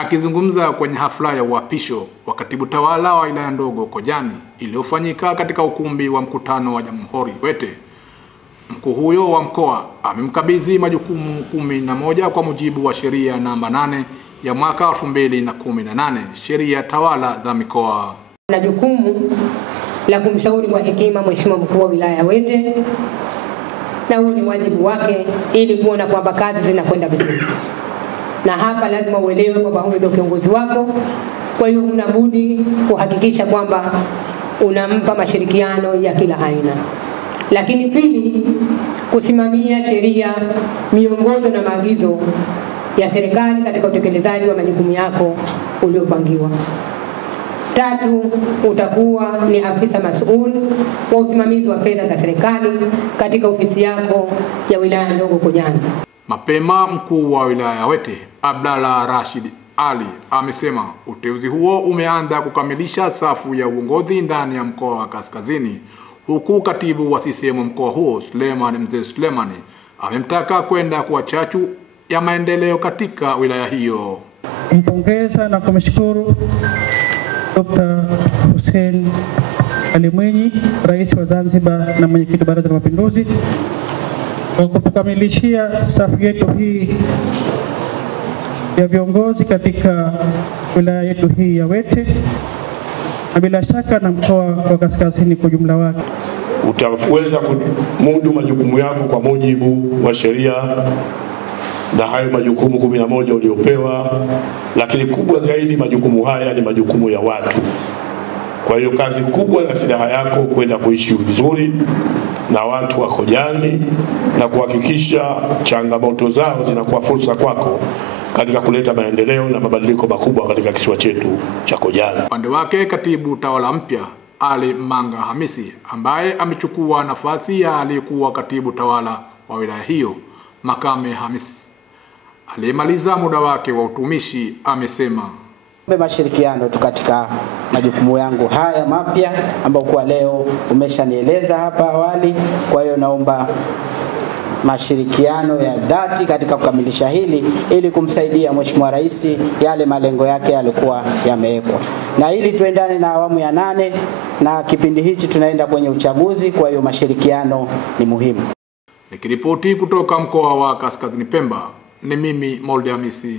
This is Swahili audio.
Akizungumza kwenye hafla ya uapisho wa katibu tawala wa wilaya ndogo Kojani iliyofanyika katika ukumbi wa mkutano wa Jamhuri Wete, mkuu huyo wa mkoa amemkabidhi majukumu 11 kwa mujibu wa sheria namba 8 ya mwaka 2018, sheria tawala za mikoa. Na jukumu la kumshauri kwa hekima mheshimiwa mkuu wa wilaya Wete, na huu ni wajibu wake ili kuona kwamba kazi zinakwenda vizuri. Na hapa lazima uelewe kwamba huyu ndio kiongozi wako, kwa hiyo una budi kuhakikisha kwamba unampa mashirikiano ya kila aina. Lakini pili, kusimamia sheria, miongozo na maagizo ya serikali katika utekelezaji wa majukumu yako uliopangiwa. Tatu, utakuwa ni afisa masuul wa usimamizi wa fedha za serikali katika ofisi yako ya wilaya ndogo Kojani. Mapema mkuu wa wilaya Wete Abdalla Rashid Ali amesema uteuzi huo umeanza kukamilisha safu ya uongozi ndani ya mkoa wa Kaskazini, huku katibu wa CCM mkoa huo Suleiman Mzee Suleimani amemtaka kwenda kwa chachu ya maendeleo katika wilaya hiyo. Mpongeza na kumshukuru Dr. Hussein Ali Mwinyi, Rais wa Zanzibar na mwenyekiti wa Baraza la Mapinduzi, kwa kutukamilishia safu yetu hii ya viongozi katika wilaya yetu hii ya Wete, na bila shaka na mkoa wa Kaskazini kwa jumla wake. Utaweza kumudu majukumu yako kwa mujibu wa sheria na hayo majukumu 11 uliopewa, lakini kubwa zaidi majukumu haya ni majukumu ya watu. Kwa hiyo kazi kubwa na silaha yako kwenda kuishi vizuri na watu wa Kojani na kuhakikisha changamoto zao zinakuwa fursa kwako katika kuleta maendeleo na mabadiliko makubwa katika kisiwa chetu cha Kojani. Upande wake katibu tawala mpya Ali Manga Hamisi, ambaye amechukua nafasi ya aliyekuwa katibu tawala wa wilaya hiyo Makame Hamisi, aliyemaliza muda wake wa utumishi, amesema mashirikiano tu katika majukumu yangu haya mapya ambao kwa leo umeshanieleza hapa awali. Kwa hiyo naomba mashirikiano ya dhati katika kukamilisha hili ili kumsaidia Mheshimiwa Rais yale malengo yake yalikuwa yamewekwa, na ili tuendane na awamu ya 8 na kipindi hichi tunaenda kwenye uchaguzi. Kwa hiyo mashirikiano ni muhimu. Nikiripoti kutoka mkoa wa Kaskazini Pemba, ni mimi Molde Hamisi.